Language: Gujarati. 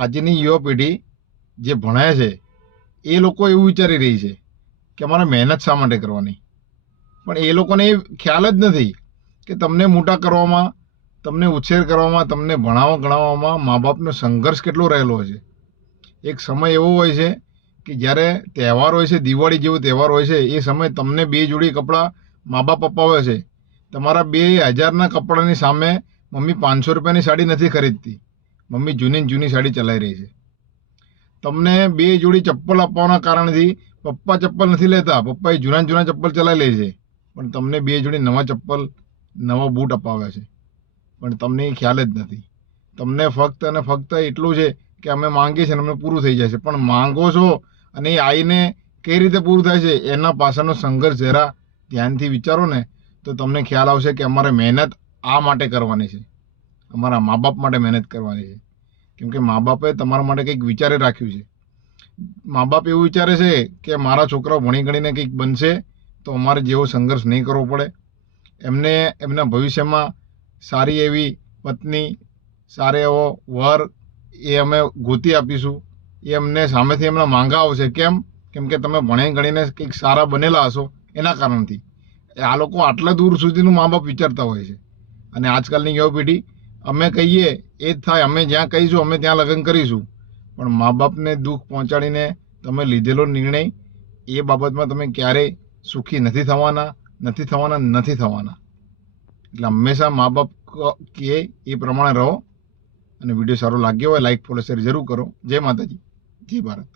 આજની યુવા પેઢી જે ભણાય છે એ લોકો એવું વિચારી રહી છે કે અમારે મહેનત શા માટે કરવાની, પણ એ લોકોને એ ખ્યાલ જ નથી કે તમને મોટા કરવામાં, તમને ઉછેર કરવામાં, તમને ભણાવવા ગણાવવામાં મા બાપનો સંઘર્ષ કેટલો રહેલો છે. એક સમય એવો હોય છે કે જ્યારે તહેવાર હોય છે, દિવાળી જેવો તહેવાર હોય છે, એ સમયે તમને 2 જોડી કપડાં મા બાપ અપાવે છે. તમારા 2000ના કપડાની સામે મમ્મી 500 રૂપિયાની સાડી નથી ખરીદતી. મમ્મી જૂની સાડી ચલાવી રહી છે. તમને 2 જોડી ચપ્પલ આપવાના કારણથી પપ્પા ચપ્પલ નથી લેતા, પપ્પા એ જૂના ચપ્પલ ચલાવી લે છે, પણ તમને 2 જોડી નવા ચપ્પલ, નવા બૂટ અપાવ્યા છે. પણ તમને એ ખ્યાલ જ નથી. તમને ફક્ત અને ફક્ત એટલું છે કે અમે માંગીએ છીએ અને અમને પૂરું થઈ જાય છે, પણ માંગો છો અને એ આવીને કઈ રીતે પૂરું થાય છે એના પાછળનો સંઘર્ષ જરા ધ્યાનથી વિચારો ને તો તમને ખ્યાલ આવશે કે અમારે મહેનત આ માટે કરવાની છે, અમારા મા બાપ માટે મહેનત કરવાની છે. કેમ કે મા બાપે તમારા માટે કંઈક વિચારે રાખ્યું છે. મા બાપ એવું વિચારે છે કે મારા છોકરાઓ ભણી ગણીને કંઈક બનશે તો અમારે જેવો સંઘર્ષ નહીં કરવો પડે. એમને એમના ભવિષ્યમાં સારી એવી પત્ની, સારો એવો વર એ અમે ગોતી આપીશું. એ અમને સામેથી એમના માંગા આવશે. કેમ કે તમે ભણી ગણીને કંઈક સારા બનેલા હશો એના કારણથી. આ લોકો આટલા દૂર સુધીનું મા બાપ વિચારતા હોય છે. અને આજકાલની યુવા પેઢી અમે કહીએ એ જ થાય, અમે જ્યાં કહીશું અમે ત્યાં લગ્ન કરીશું, પણ મા બાપને દુઃખ પહોંચાડીને તમે લીધેલો નિર્ણય એ બાબતમાં તમે ક્યારેય સુખી નથી થવાના. એટલે હંમેશા મા બાપ કહે એ પ્રમાણે રહો. અને વિડીયો સારો લાગ્યો હોય લાઈક, ફોલો, શેર જરૂર કરો. જય માતાજી, જય ભારત.